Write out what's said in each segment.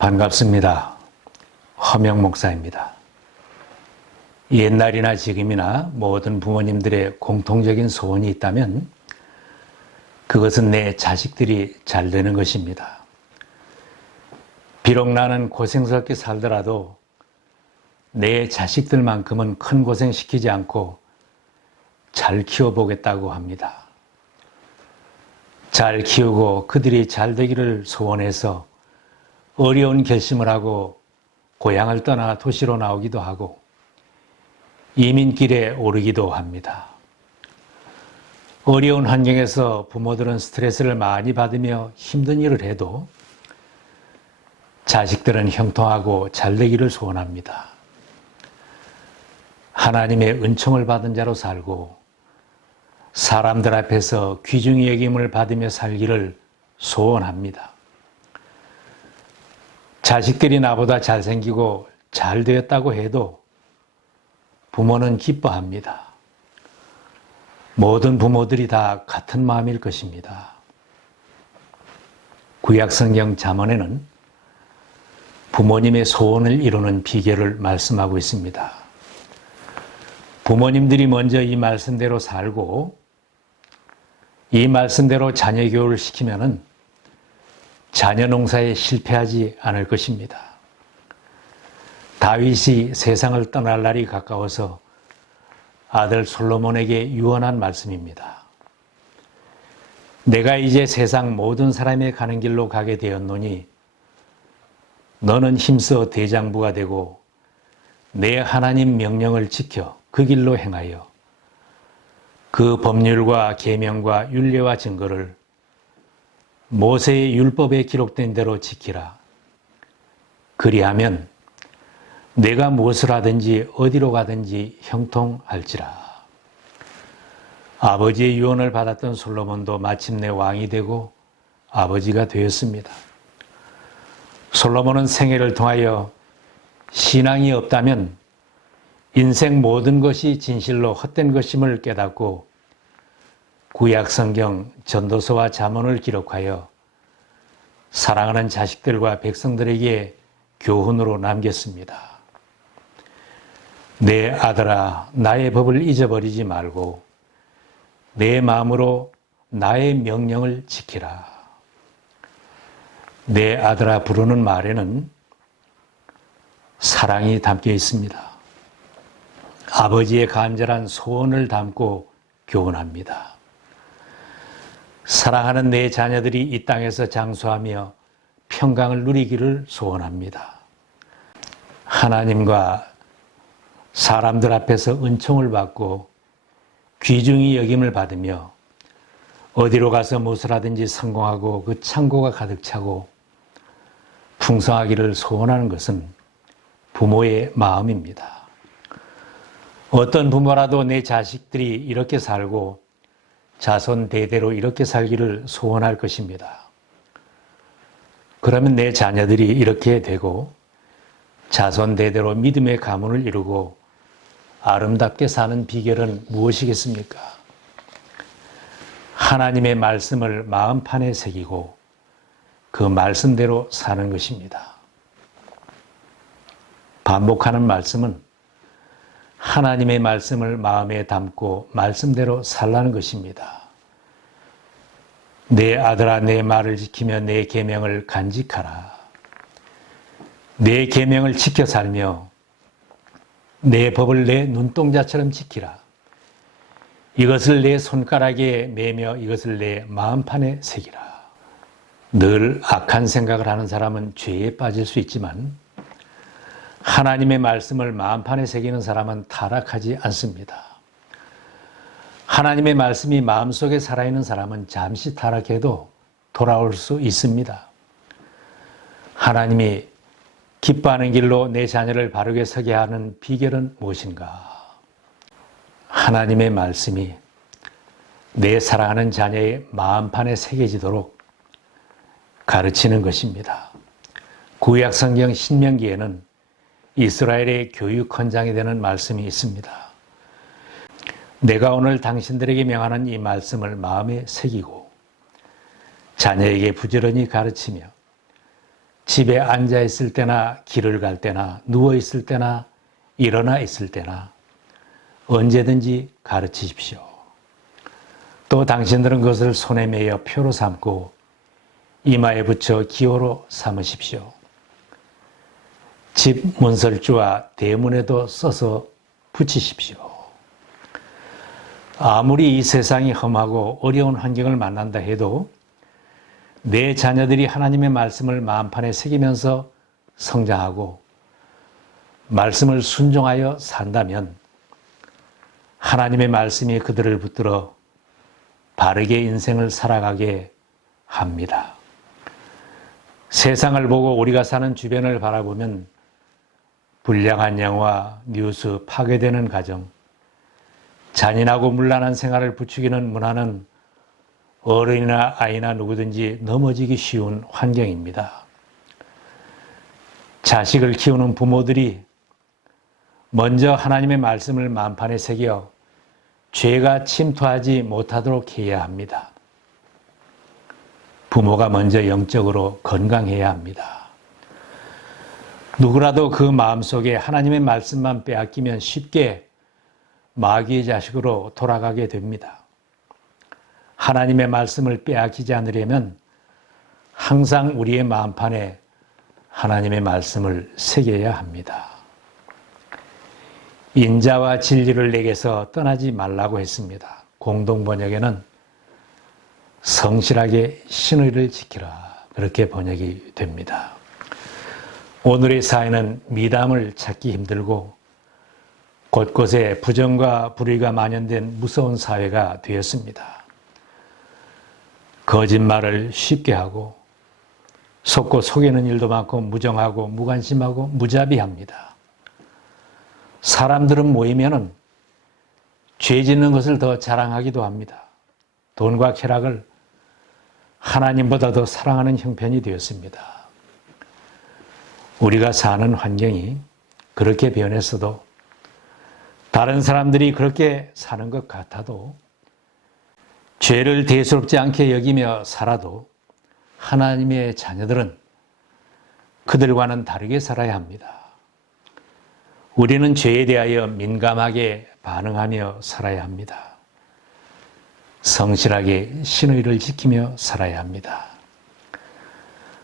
반갑습니다. 허명 목사입니다. 옛날이나 지금이나 모든 부모님들의 공통적인 소원이 있다면 그것은 내 자식들이 잘 되는 것입니다. 비록 나는 고생스럽게 살더라도 내 자식들만큼은 큰 고생 시키지 않고 잘 키워보겠다고 합니다. 잘 키우고 그들이 잘 되기를 소원해서 어려운 결심을 하고 고향을 떠나 도시로 나오기도 하고 이민길에 오르기도 합니다. 어려운 환경에서 부모들은 스트레스를 많이 받으며 힘든 일을 해도 자식들은 형통하고 잘 되기를 소원합니다. 하나님의 은총을 받은 자로 살고 사람들 앞에서 귀중히 여김을 받으며 살기를 소원합니다. 자식들이 나보다 잘생기고 잘 되었다고 해도 부모는 기뻐합니다. 모든 부모들이 다 같은 마음일 것입니다. 구약성경 잠언에는 부모님의 소원을 이루는 비결을 말씀하고 있습니다. 부모님들이 먼저 이 말씀대로 살고 이 말씀대로 자녀 교육을 시키면은 자녀 농사에 실패하지 않을 것입니다. 다윗이 세상을 떠날 날이 가까워서 아들 솔로몬에게 유언한 말씀입니다. 내가 이제 세상 모든 사람이 가는 길로 가게 되었노니 너는 힘써 대장부가 되고 내 하나님 명령을 지켜 그 길로 행하여 그 법률과 계명과 율례와 증거를 모세의 율법에 기록된 대로 지키라. 그리하면 내가 무엇을 하든지 어디로 가든지 형통할지라. 아버지의 유언을 받았던 솔로몬도 마침내 왕이 되고 아버지가 되었습니다. 솔로몬은 생애를 통하여 신앙이 없다면 인생 모든 것이 진실로 헛된 것임을 깨닫고 구약성경 전도서와 잠언을 기록하여 사랑하는 자식들과 백성들에게 교훈으로 남겼습니다. 내 아들아, 나의 법을 잊어버리지 말고 내 마음으로 나의 명령을 지키라. 내 아들아 부르는 말에는 사랑이 담겨 있습니다. 아버지의 간절한 소원을 담고 교훈합니다. 사랑하는 내 자녀들이 이 땅에서 장수하며 평강을 누리기를 소원합니다. 하나님과 사람들 앞에서 은총을 받고 귀중히 여김을 받으며 어디로 가서 무엇을 하든지 성공하고 그 창고가 가득 차고 풍성하기를 소원하는 것은 부모의 마음입니다. 어떤 부모라도 내 자식들이 이렇게 살고 자손 대대로 이렇게 살기를 소원할 것입니다. 그러면 내 자녀들이 이렇게 되고 자손 대대로 믿음의 가문을 이루고 아름답게 사는 비결은 무엇이겠습니까? 하나님의 말씀을 마음판에 새기고 그 말씀대로 사는 것입니다. 반복하는 말씀은 하나님의 말씀을 마음에 담고 말씀대로 살라는 것입니다. 내 아들아 내 말을 지키며 내 계명을 간직하라. 내 계명을 지켜 살며 내 법을 내 눈동자처럼 지키라. 이것을 내 손가락에 매며 이것을 내 마음판에 새기라. 늘 악한 생각을 하는 사람은 죄에 빠질 수 있지만 하나님의 말씀을 마음판에 새기는 사람은 타락하지 않습니다. 하나님의 말씀이 마음속에 살아있는 사람은 잠시 타락해도 돌아올 수 있습니다. 하나님이 기뻐하는 길로 내 자녀를 바르게 서게 하는 비결은 무엇인가? 하나님의 말씀이 내 사랑하는 자녀의 마음판에 새겨지도록 가르치는 것입니다. 구약성경 신명기에는 이스라엘의 교육 헌장이 되는 말씀이 있습니다. 내가 오늘 당신들에게 명하는 이 말씀을 마음에 새기고 자녀에게 부지런히 가르치며 집에 앉아 있을 때나 길을 갈 때나 누워 있을 때나 일어나 있을 때나 언제든지 가르치십시오. 또 당신들은 그것을 손에 매여 표로 삼고 이마에 붙여 기호로 삼으십시오. 집 문설주와 대문에도 써서 붙이십시오. 아무리 이 세상이 험하고 어려운 환경을 만난다 해도 내 자녀들이 하나님의 말씀을 마음판에 새기면서 성장하고 말씀을 순종하여 산다면 하나님의 말씀이 그들을 붙들어 바르게 인생을 살아가게 합니다. 세상을 보고 우리가 사는 주변을 바라보면 불량한 영화, 뉴스, 파괴되는 가정, 잔인하고 문란한 생활을 부추기는 문화는 어른이나 아이나 누구든지 넘어지기 쉬운 환경입니다. 자식을 키우는 부모들이 먼저 하나님의 말씀을 마음판에 새겨 죄가 침투하지 못하도록 해야 합니다. 부모가 먼저 영적으로 건강해야 합니다. 누구라도 그 마음속에 하나님의 말씀만 빼앗기면 쉽게 마귀의 자식으로 돌아가게 됩니다. 하나님의 말씀을 빼앗기지 않으려면 항상 우리의 마음판에 하나님의 말씀을 새겨야 합니다. 인자와 진리를 내게서 떠나지 말라고 했습니다. 공동번역에는 성실하게 신의를 지키라 그렇게 번역이 됩니다. 오늘의 사회는 미담을 찾기 힘들고 곳곳에 부정과 불의가 만연된 무서운 사회가 되었습니다. 거짓말을 쉽게 하고 속고 속이는 일도 많고 무정하고 무관심하고 무자비합니다. 사람들은 모이면은 죄 짓는 것을 더 자랑하기도 합니다. 돈과 쾌락을 하나님보다 더 사랑하는 형편이 되었습니다. 우리가 사는 환경이 그렇게 변했어도 다른 사람들이 그렇게 사는 것 같아도 죄를 대수롭지 않게 여기며 살아도 하나님의 자녀들은 그들과는 다르게 살아야 합니다. 우리는 죄에 대하여 민감하게 반응하며 살아야 합니다. 성실하게 신의를 지키며 살아야 합니다.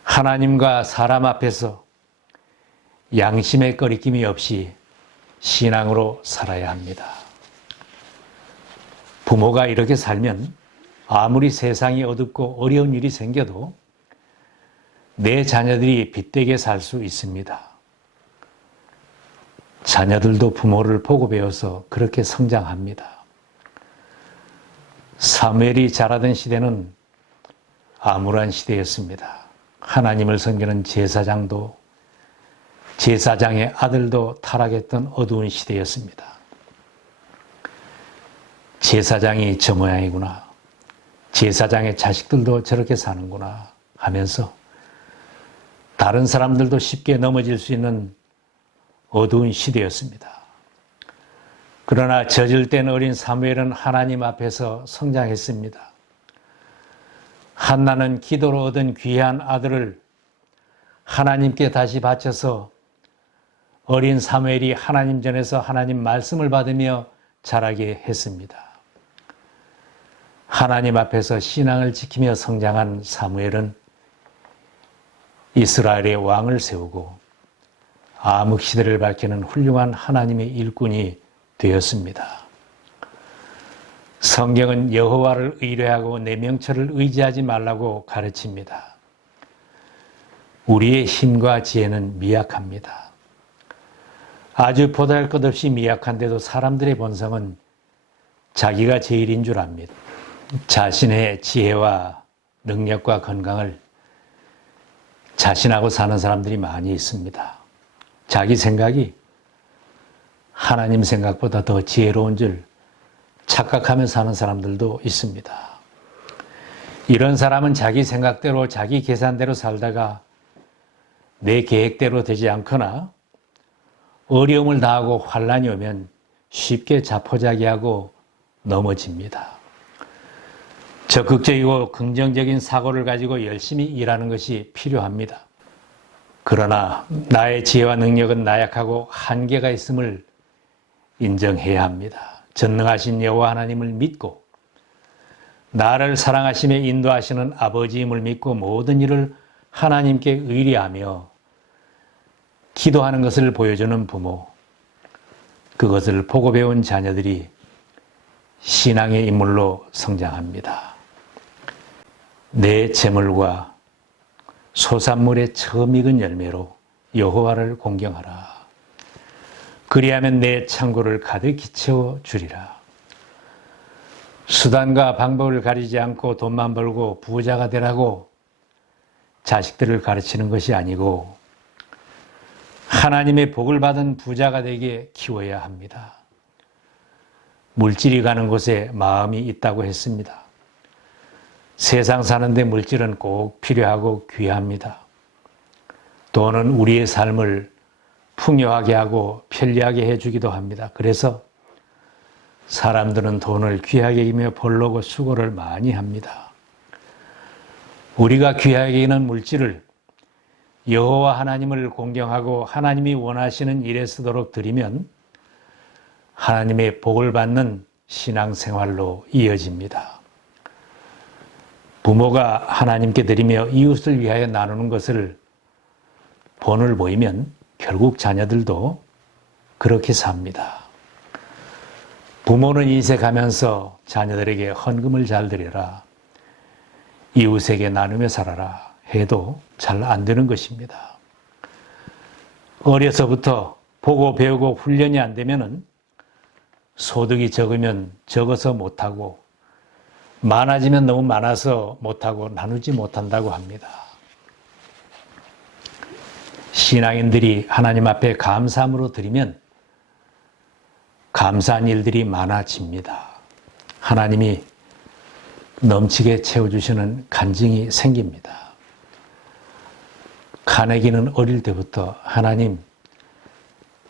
하나님과 사람 앞에서 양심의 거리낌이 없이 신앙으로 살아야 합니다. 부모가 이렇게 살면 아무리 세상이 어둡고 어려운 일이 생겨도 내 자녀들이 빛되게 살 수 있습니다. 자녀들도 부모를 보고 배워서 그렇게 성장합니다. 사무엘이 자라던 시대는 암울한 시대였습니다. 하나님을 섬기는 제사장도 제사장의 아들도 타락했던 어두운 시대였습니다. 제사장이 저 모양이구나. 제사장의 자식들도 저렇게 사는구나 하면서 다른 사람들도 쉽게 넘어질 수 있는 어두운 시대였습니다. 그러나 젖을 어린 사무엘은 하나님 앞에서 성장했습니다. 한나는 기도로 얻은 귀한 아들을 하나님께 다시 바쳐서 어린 사무엘이 하나님 전에서 하나님 말씀을 받으며 자라게 했습니다. 하나님 앞에서 신앙을 지키며 성장한 사무엘은 이스라엘의 왕을 세우고 암흑시대를 밝히는 훌륭한 하나님의 일꾼이 되었습니다. 성경은 여호와를 의뢰하고 내 명철을 의지하지 말라고 가르칩니다. 우리의 힘과 지혜는 미약합니다. 아주 보잘것없이 미약한데도 사람들의 본성은 자기가 제일인 줄 압니다. 자신의 지혜와 능력과 건강을 자신하고 사는 사람들이 많이 있습니다. 자기 생각이 하나님 생각보다 더 지혜로운 줄 착각하며 사는 사람들도 있습니다. 이런 사람은 자기 생각대로 자기 계산대로 살다가 내 계획대로 되지 않거나 어려움을 당하고 환난이 오면 쉽게 자포자기하고 넘어집니다. 적극적이고 긍정적인 사고를 가지고 열심히 일하는 것이 필요합니다. 그러나 나의 지혜와 능력은 나약하고 한계가 있음을 인정해야 합니다. 전능하신 여호와 하나님을 믿고 나를 사랑하시며 인도하시는 아버지임을 믿고 모든 일을 하나님께 의뢰하며 기도하는 것을 보여주는 부모, 그것을 보고 배운 자녀들이 신앙의 인물로 성장합니다. 내 재물과 소산물의 처음 익은 열매로 여호와를 공경하라. 그리하면 내 창고를 가득히 채워 주리라. 수단과 방법을 가리지 않고 돈만 벌고 부자가 되라고 자식들을 가르치는 것이 아니고 하나님의 복을 받은 부자가 되게 키워야 합니다. 물질이 가는 곳에 마음이 있다고 했습니다. 세상 사는데 물질은 꼭 필요하고 귀합니다. 돈은 우리의 삶을 풍요하게 하고 편리하게 해주기도 합니다. 그래서 사람들은 돈을 귀하게 여기며 벌려고 수고를 많이 합니다. 우리가 귀하게 여기는 물질을 여호와 하나님을 공경하고 하나님이 원하시는 일에 쓰도록 드리면 하나님의 복을 받는 신앙생활로 이어집니다. 부모가 하나님께 드리며 이웃을 위하여 나누는 것을 본을 보이면 결국 자녀들도 그렇게 삽니다. 부모는 인색하면서 자녀들에게 헌금을 잘 드려라, 이웃에게 나누며 살아라 해도 잘 안 되는 것입니다. 어려서부터 보고 배우고 훈련이 안 되면은 소득이 적으면 적어서 못하고 많아지면 너무 많아서 못하고 나누지 못한다고 합니다. 신앙인들이 하나님 앞에 감사함으로 드리면 감사한 일들이 많아집니다. 하나님이 넘치게 채워주시는 간증이 생깁니다. 카네기는 어릴 때부터 하나님,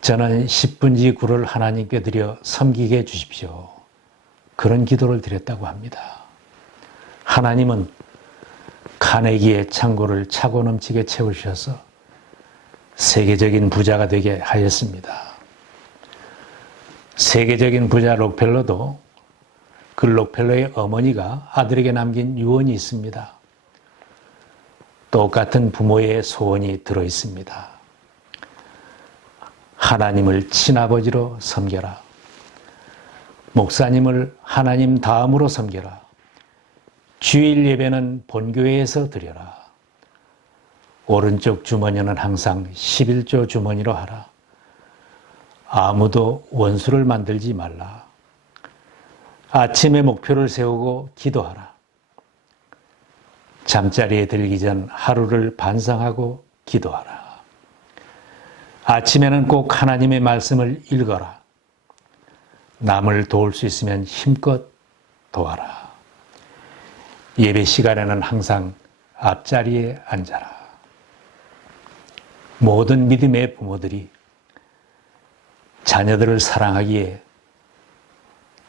저는 10분지 9를 하나님께 드려 섬기게 해주십시오. 그런 기도를 드렸다고 합니다. 하나님은 카네기의 창고를 차고 넘치게 채우셔서 세계적인 부자가 되게 하였습니다. 세계적인 부자 록펠러도 그 록펠러의 어머니가 아들에게 남긴 유언이 있습니다. 똑같은 부모의 소원이 들어 있습니다. 하나님을 친아버지로 섬겨라. 목사님을 하나님 다음으로 섬겨라. 주일 예배는 본교회에서 드려라. 오른쪽 주머니는 항상 11조 주머니로 하라. 아무도 원수를 만들지 말라. 아침에 목표를 세우고 기도하라. 잠자리에 들기 전 하루를 반성하고 기도하라. 아침에는 꼭 하나님의 말씀을 읽어라. 남을 도울 수 있으면 힘껏 도와라. 예배 시간에는 항상 앞자리에 앉아라. 모든 믿음의 부모들이 자녀들을 사랑하기에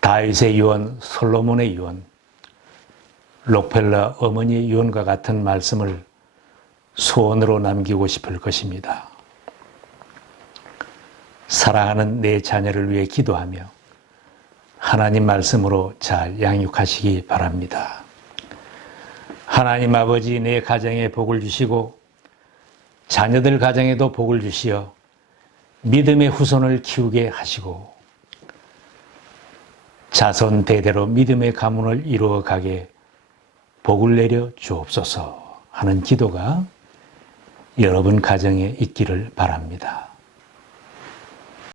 다윗의 유언, 솔로몬의 유언, 록펠러 어머니의 유언과 같은 말씀을 소원으로 남기고 싶을 것입니다. 사랑하는 내 자녀를 위해 기도하며 하나님 말씀으로 잘 양육하시기 바랍니다. 하나님 아버지, 내 가정에 복을 주시고 자녀들 가정에도 복을 주시어 믿음의 후손을 키우게 하시고 자손 대대로 믿음의 가문을 이루어가게 복을 내려 주옵소서 하는 기도가 여러분 가정에 있기를 바랍니다.